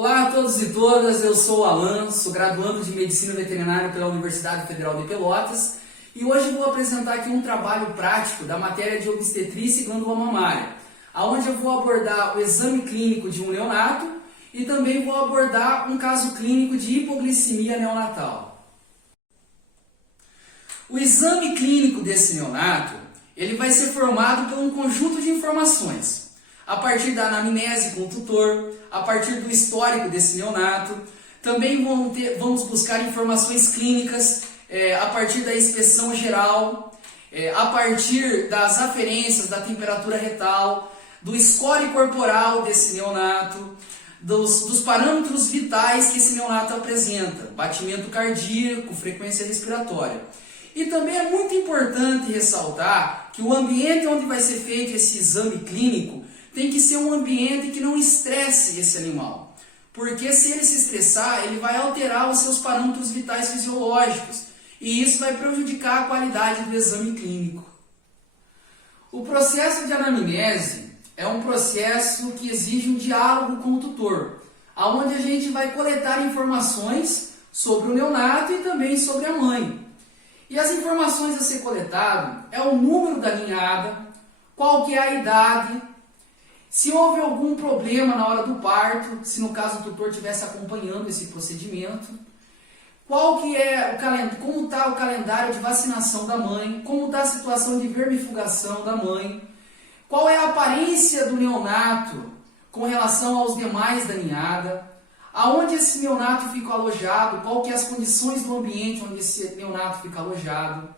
Olá a todos e todas, eu sou o Alan, sou graduando de Medicina Veterinária pela Universidade Federal de Pelotas e hoje vou apresentar aqui um trabalho prático da matéria de obstetrícia e glândula mamária, onde eu vou abordar o exame clínico de um neonato e também vou abordar um caso clínico de hipoglicemia neonatal. O exame clínico desse neonato, ele vai ser formado por um conjunto de informações, a partir da anamnese com o tutor, a partir do histórico desse neonato. Também vamos buscar informações clínicas a partir da inspeção geral, a partir das aferências da temperatura retal, do score corporal desse neonato, dos parâmetros vitais que esse neonato apresenta, batimento cardíaco, frequência respiratória. E também é muito importante ressaltar que o ambiente onde vai ser feito esse exame clínico tem que ser um ambiente que não estresse esse animal, porque se ele se estressar, ele vai alterar os seus parâmetros vitais fisiológicos e isso vai prejudicar a qualidade do exame clínico. O processo de anamnese é um processo que exige um diálogo com o tutor, onde a gente vai coletar informações sobre o neonato e também sobre a mãe. E as informações a ser coletado é o número da ninhada, qual que é a idade, se houve algum problema na hora do parto, se no caso o tutor estivesse acompanhando esse procedimento, qual que é como está o calendário de vacinação da mãe, como está a situação de vermifugação da mãe, qual é a aparência do neonato com relação aos demais da ninhada, aonde esse neonato fica alojado, qual que é as condições do ambiente onde esse neonato fica alojado,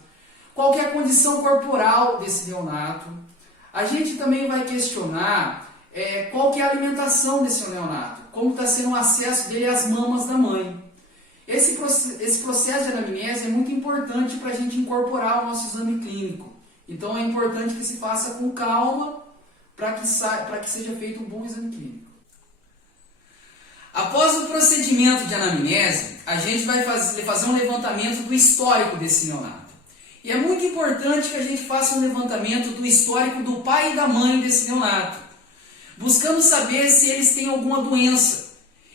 qual que é a condição corporal desse neonato. A gente também vai questionar qual que é a alimentação desse neonato, como está sendo o acesso dele às mamas da mãe. Esse processo de anamnese é muito importante para a gente incorporar o nosso exame clínico. Então é importante que se faça com calma para que seja feito um bom exame clínico. Após o procedimento de anamnese, a gente vai fazer um levantamento do histórico desse neonato. E é muito importante que a gente faça um levantamento do histórico do pai e da mãe desse neonato, buscando saber se eles têm alguma doença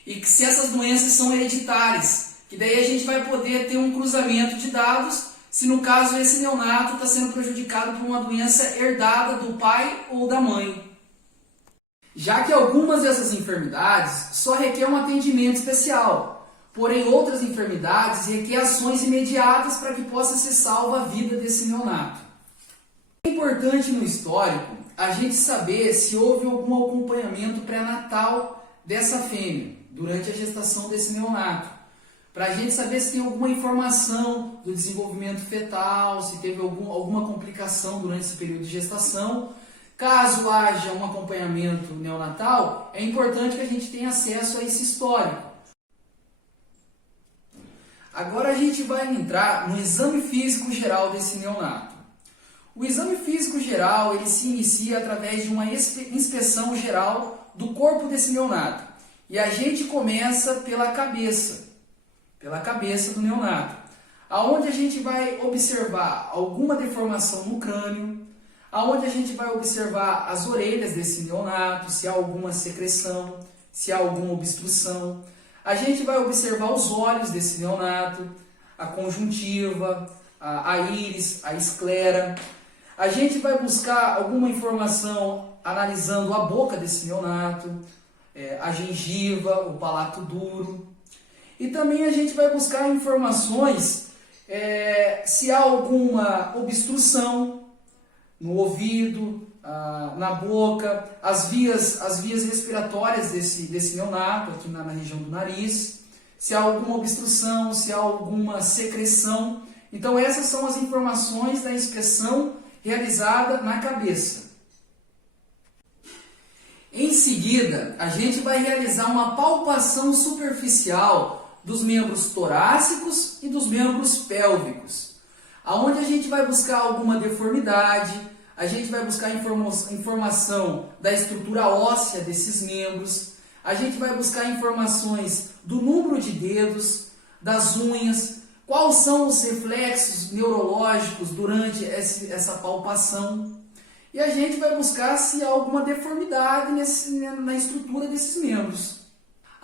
e se essas doenças são hereditárias, que daí a gente vai poder ter um cruzamento de dados, se no caso esse neonato está sendo prejudicado por uma doença herdada do pai ou da mãe. Já que algumas dessas enfermidades só requer um atendimento especial, porém, outras enfermidades requerem ações imediatas para que possa ser salva a vida desse neonato. É importante no histórico a gente saber se houve algum acompanhamento pré-natal dessa fêmea durante a gestação desse neonato, para a gente saber se tem alguma informação do desenvolvimento fetal, se teve alguma complicação durante esse período de gestação. Caso haja um acompanhamento neonatal, é importante que a gente tenha acesso a esse histórico. Agora a gente vai entrar no exame físico geral desse neonato. O exame físico geral ele se inicia através de uma inspeção geral do corpo desse neonato. E a gente começa pela cabeça do neonato, aonde a gente vai observar alguma deformação no crânio, aonde a gente vai observar as orelhas desse neonato, se há alguma secreção, se há alguma obstrução. A gente vai observar os olhos desse neonato, a conjuntiva, a íris, a esclera. A gente vai buscar alguma informação analisando a boca desse neonato, a gengiva, o palato duro. E também a gente vai buscar informações se há alguma obstrução no ouvido, na boca, as vias respiratórias desse neonato, aqui na região do nariz, se há alguma obstrução, se há alguma secreção. Então essas são as informações da inspeção realizada na cabeça. Em seguida, a gente vai realizar uma palpação superficial dos membros torácicos e dos membros pélvicos, aonde a gente vai buscar alguma deformidade, a gente vai buscar informação da estrutura óssea desses membros, a gente vai buscar informações do número de dedos, das unhas, quais são os reflexos neurológicos durante essa palpação. E a gente vai buscar se há alguma deformidade na estrutura desses membros.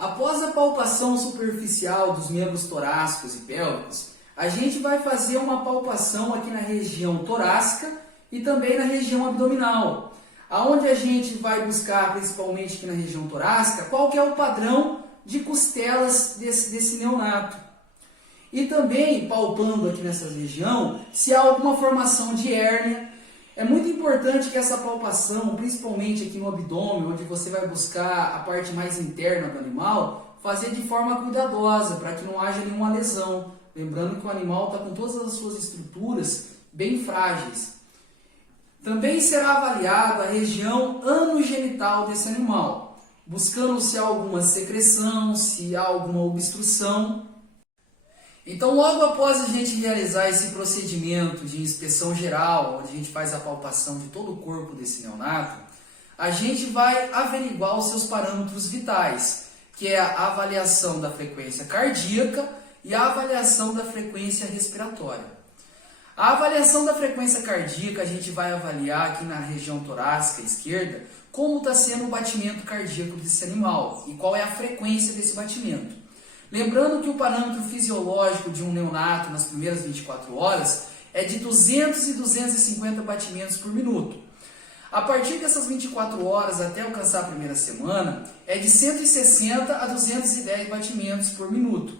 Após a palpação superficial dos membros torácicos e pélvicos, a gente vai fazer uma palpação aqui na região torácica e também na região abdominal, aonde a gente vai buscar, principalmente aqui na região torácica, qual que é o padrão de costelas desse neonato. E também palpando aqui nessa região se há alguma formação de hérnia. É muito importante que essa palpação, principalmente aqui no abdômen, onde você vai buscar a parte mais interna do animal, fazer de forma cuidadosa, para que não haja nenhuma lesão. Lembrando que o animal está com todas as suas estruturas bem frágeis. Também será avaliada a região anogenital desse animal, buscando se há alguma secreção, se há alguma obstrução. Então, logo após a gente realizar esse procedimento de inspeção geral, onde a gente faz a palpação de todo o corpo desse neonato, a gente vai averiguar os seus parâmetros vitais, que é a avaliação da frequência cardíaca e a avaliação da frequência respiratória. A avaliação da frequência cardíaca a gente vai avaliar aqui na região torácica esquerda como está sendo o batimento cardíaco desse animal e qual é a frequência desse batimento. Lembrando que o parâmetro fisiológico de um neonato nas primeiras 24 horas é de 200 e 250 batimentos por minuto. A partir dessas 24 horas até alcançar a primeira semana é de 160 a 210 batimentos por minuto.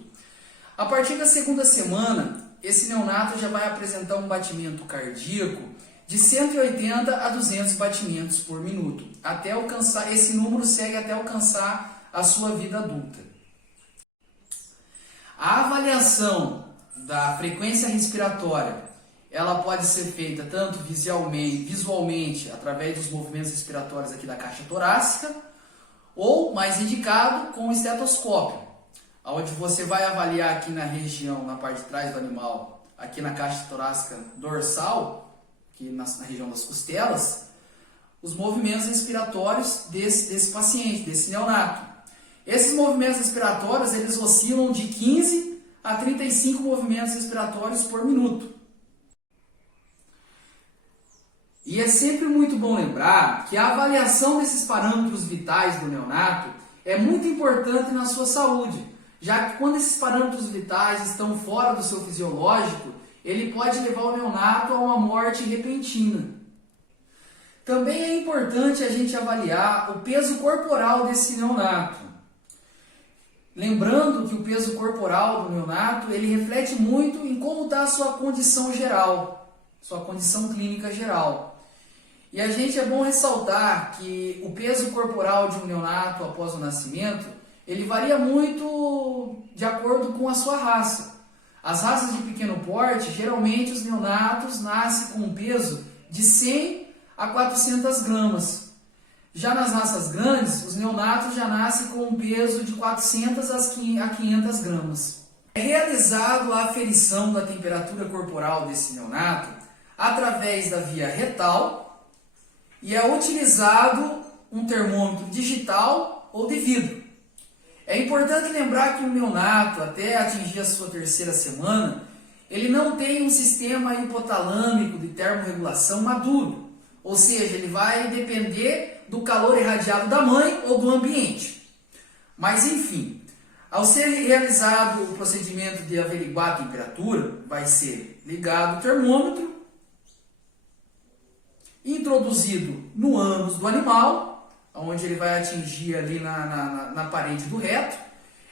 A partir da segunda semana, esse neonato já vai apresentar um batimento cardíaco de 180 a 200 batimentos por minuto. Até alcançar, esse número segue até alcançar a sua vida adulta. A avaliação da frequência respiratória, ela pode ser feita tanto visualmente através dos movimentos respiratórios aqui da caixa torácica, ou, mais indicado, com o estetoscópio, onde você vai avaliar aqui na região, na parte de trás do animal, aqui na caixa torácica dorsal, aqui na região das costelas, os movimentos respiratórios desse paciente, desse neonato. Esses movimentos respiratórios, eles oscilam de 15 a 35 movimentos respiratórios por minuto. E é sempre muito bom lembrar que a avaliação desses parâmetros vitais do neonato é muito importante na sua saúde, já que quando esses parâmetros vitais estão fora do seu fisiológico, ele pode levar o neonato a uma morte repentina. Também é importante a gente avaliar o peso corporal desse neonato. Lembrando que o peso corporal do neonato, ele reflete muito em como está a sua condição geral, sua condição clínica geral. E a gente é bom ressaltar que o peso corporal de um neonato após o nascimento, ele varia muito de acordo com a sua raça. As raças de pequeno porte, geralmente os neonatos nascem com um peso de 100 a 400 gramas. Já nas raças grandes, os neonatos já nascem com um peso de 400 a 500 gramas. É realizado a aferição da temperatura corporal desse neonato através da via retal e é utilizado um termômetro digital ou de vidro. É importante lembrar que o neonato, até atingir a sua terceira semana, ele não tem um sistema hipotalâmico de termorregulação maduro, ou seja, ele vai depender do calor irradiado da mãe ou do ambiente. Mas enfim, ao ser realizado o procedimento de averiguar a temperatura, vai ser ligado o termômetro, introduzido no ânus do animal, onde ele vai atingir ali na parede do reto.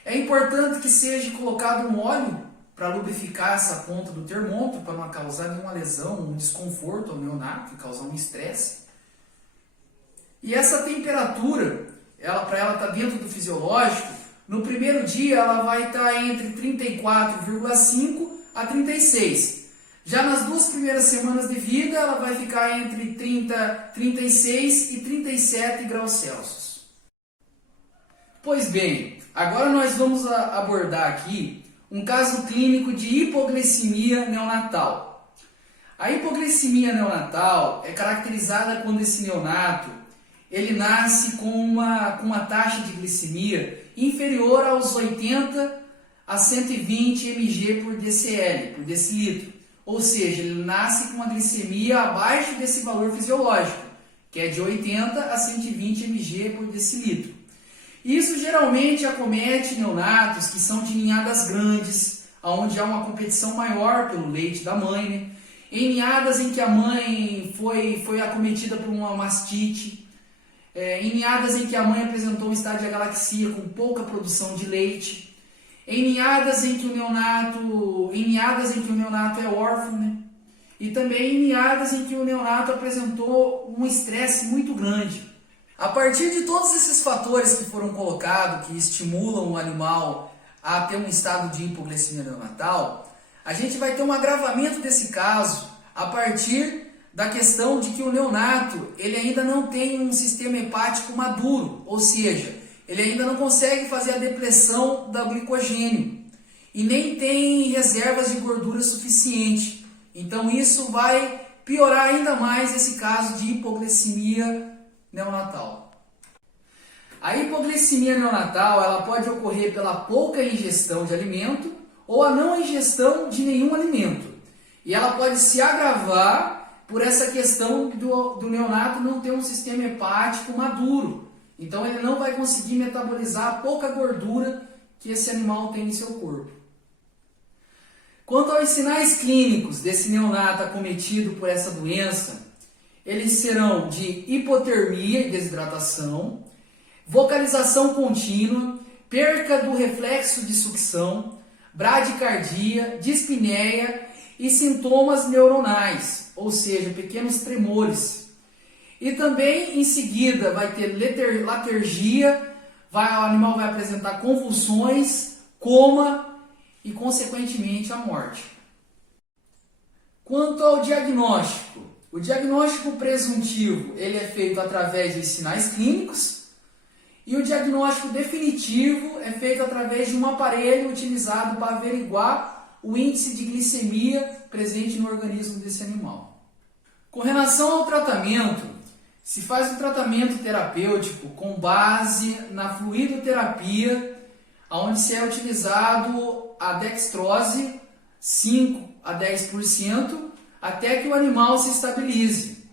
É importante que seja colocado um óleo para lubrificar essa ponta do termômetro, para não causar nenhuma lesão, um desconforto ao neonato, causar um estresse. E essa temperatura, para ela estar dentro do fisiológico, no primeiro dia ela vai estar entre 34,5 a 36. Já nas 2 primeiras semanas de vida, ela vai ficar entre 36 e 37 graus Celsius. Pois bem, agora nós vamos abordar aqui um caso clínico de hipoglicemia neonatal. A hipoglicemia neonatal é caracterizada quando esse neonato ele nasce com uma taxa de glicemia inferior aos 80 a 120 mg por decl, por decilitro. Ou seja, ele nasce com uma glicemia abaixo desse valor fisiológico, que é de 80 a 120 mg por decilitro. Isso geralmente acomete neonatos que são de ninhadas grandes, onde há uma competição maior pelo leite da mãe, né? Em ninhadas em que a mãe foi acometida por uma mastite, em ninhadas em que a mãe apresentou um estado de agalaxia com pouca produção de leite, em ninhadas em que o neonato é órfão, né? E também em ninhadas em que o neonato apresentou um estresse muito grande. A partir de todos esses fatores que foram colocados, que estimulam o animal a ter um estado de hipoglicemia neonatal, a gente vai ter um agravamento desse caso a partir da questão de que o neonato ele ainda não tem um sistema hepático maduro, ou seja, ele ainda não consegue fazer a depressão do glicogênio e nem tem reservas de gordura suficiente. Então isso vai piorar ainda mais esse caso de hipoglicemia neonatal. A hipoglicemia neonatal ela pode ocorrer pela pouca ingestão de alimento ou a não ingestão de nenhum alimento. E ela pode se agravar por essa questão do neonato não ter um sistema hepático maduro. Então ele não vai conseguir metabolizar a pouca gordura que esse animal tem em seu corpo. Quanto aos sinais clínicos desse neonato acometido por essa doença, eles serão de hipotermia e desidratação, vocalização contínua, perca do reflexo de sucção, bradicardia, dispneia e sintomas neuronais, ou seja, pequenos tremores. E também em seguida vai ter letargia, o animal vai apresentar convulsões, coma e consequentemente a morte. Quanto ao diagnóstico, o diagnóstico presuntivo ele é feito através dos sinais clínicos e o diagnóstico definitivo é feito através de um aparelho utilizado para averiguar o índice de glicemia presente no organismo desse animal. Com relação ao tratamento, se faz um tratamento terapêutico com base na fluidoterapia, onde se é utilizado a dextrose 5 a 10%, até que o animal se estabilize.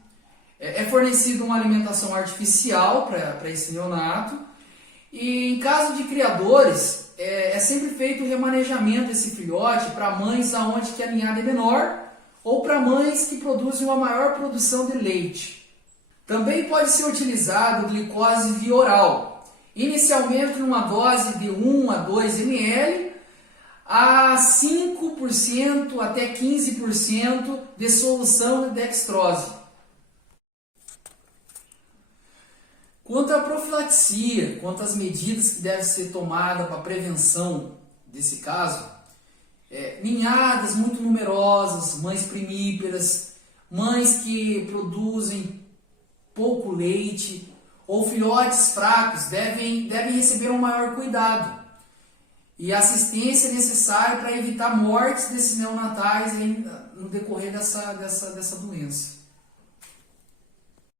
É fornecido uma alimentação artificial para esse neonato e em caso de criadores é sempre feito o remanejamento desse filhote para mães onde que a ninhada é menor ou para mães que produzem uma maior produção de leite. Também pode ser utilizado glicose via oral, inicialmente numa dose de 1 a 2 ml, a 5% até 15% de solução de dextrose. Quanto à profilaxia, quanto às medidas que devem ser tomadas para a prevenção desse caso, ninhadas muito numerosas, mães primíparas, mães que produzem pouco leite ou filhotes fracos devem receber um maior cuidado e assistência necessária para evitar mortes desses neonatais no decorrer dessa doença.